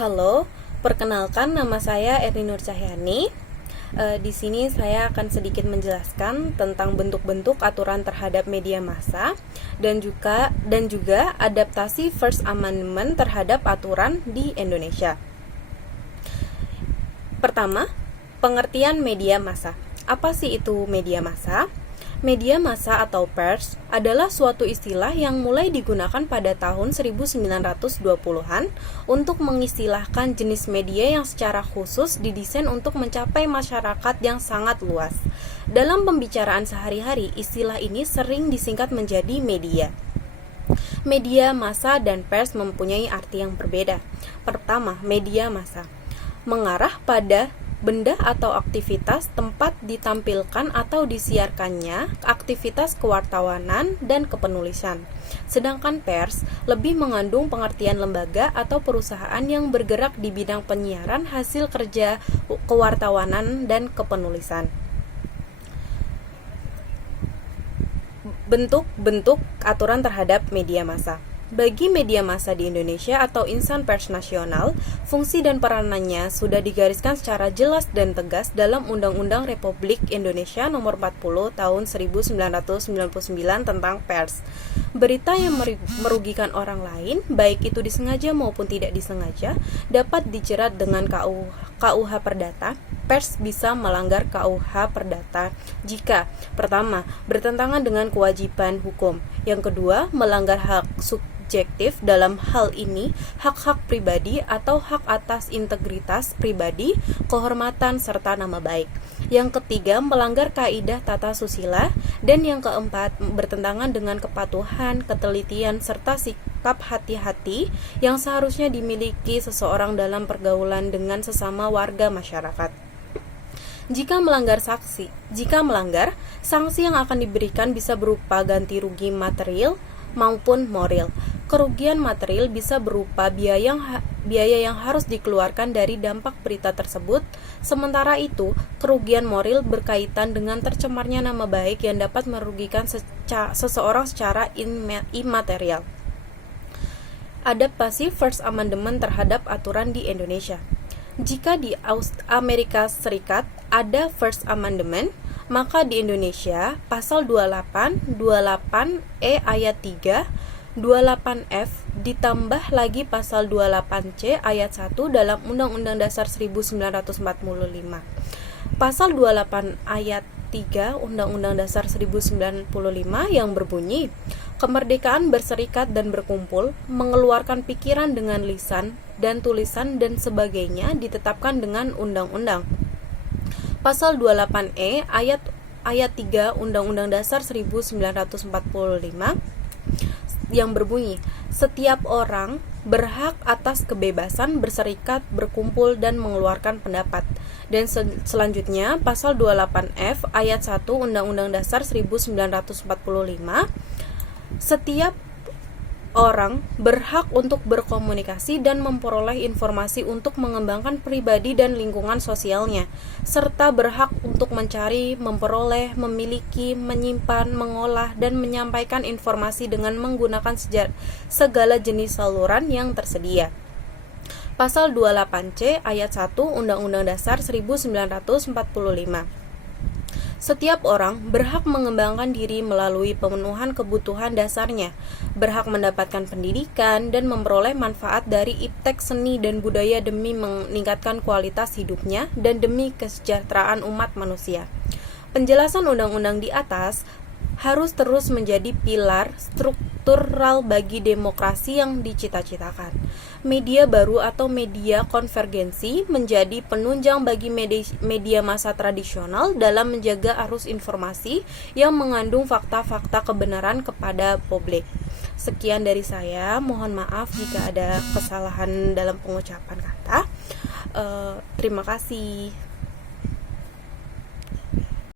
Halo, perkenalkan nama saya Erni Nur Cahyani. Di sini saya akan sedikit menjelaskan tentang bentuk-bentuk aturan terhadap media massa dan juga adaptasi First Amendment terhadap aturan di Indonesia. Pertama, pengertian media massa. Apa sih itu media massa? Media massa atau pers adalah suatu istilah yang mulai digunakan pada tahun 1920-an untuk mengistilahkan jenis media yang secara khusus didesain untuk mencapai masyarakat yang sangat luas. Dalam pembicaraan sehari-hari, istilah ini sering disingkat menjadi media. Media massa dan pers mempunyai arti yang berbeda. Pertama, media massa mengarah pada benda atau aktivitas tempat ditampilkan atau disiarkannya aktivitas kewartawanan dan kepenulisan. Sedangkan pers lebih mengandung pengertian lembaga atau perusahaan yang bergerak di bidang penyiaran hasil kerja kewartawanan dan kepenulisan. Bentuk-bentuk aturan terhadap media massa. Bagi media massa di Indonesia atau insan pers nasional, fungsi dan peranannya sudah digariskan secara jelas dan tegas dalam Undang-Undang Republik Indonesia Nomor 40 Tahun 1999 tentang pers. Berita yang merugikan orang lain, baik itu disengaja maupun tidak disengaja, dapat dijerat dengan KUH Perdata. Pers bisa melanggar KUH Perdata jika pertama, bertentangan dengan kewajiban hukum, yang kedua, melanggar hak subjektif, dalam hal ini hak-hak pribadi atau hak atas integritas pribadi, kehormatan, serta nama baik. Yang ketiga, melanggar kaidah tata susila, dan yang keempat, bertentangan dengan kepatuhan, ketelitian, serta sikap hati-hati yang seharusnya dimiliki seseorang dalam pergaulan dengan sesama warga masyarakat. Jika melanggar, sanksi yang akan diberikan bisa berupa ganti rugi material maupun moral. Kerugian material bisa berupa biaya yang harus dikeluarkan dari dampak berita tersebut. Sementara itu, kerugian moral berkaitan dengan tercemarnya nama baik yang dapat merugikan seseorang secara imaterial. Adaptasi First Amendment terhadap aturan di Indonesia. Jika di Amerika Serikat ada First Amendment, maka di Indonesia pasal 28, 28E ayat 3, 28F ditambah lagi pasal 28C ayat 1 dalam Undang-Undang Dasar 1945. Pasal 28 ayat 3 Undang-Undang Dasar 1945 yang berbunyi, kemerdekaan berserikat dan berkumpul, mengeluarkan pikiran dengan lisan dan tulisan dan sebagainya ditetapkan dengan undang-undang. Pasal 28E ayat 3 Undang-Undang Dasar 1945 yang berbunyi, setiap orang berhak atas kebebasan berserikat, berkumpul, dan mengeluarkan pendapat. Dan selanjutnya, pasal 28F ayat 1 Undang-Undang Dasar 1945, setiap orang berhak untuk berkomunikasi dan memperoleh informasi untuk mengembangkan pribadi dan lingkungan sosialnya, serta berhak untuk mencari, memperoleh, memiliki, menyimpan, mengolah, dan menyampaikan informasi dengan menggunakan segala jenis saluran yang tersedia. Pasal 28C ayat 1 Undang-Undang Dasar 1945. Setiap orang berhak mengembangkan diri melalui pemenuhan kebutuhan dasarnya, berhak mendapatkan pendidikan dan memperoleh manfaat dari iptek seni dan budaya demi meningkatkan kualitas hidupnya dan demi kesejahteraan umat manusia. Penjelasan undang-undang di atas harus terus menjadi pilar struktural bagi demokrasi yang dicita-citakan. Media baru atau media konvergensi menjadi penunjang bagi media massa tradisional dalam menjaga arus informasi yang mengandung fakta-fakta kebenaran kepada publik. Sekian dari saya, mohon maaf jika ada kesalahan dalam pengucapan kata. Terima kasih.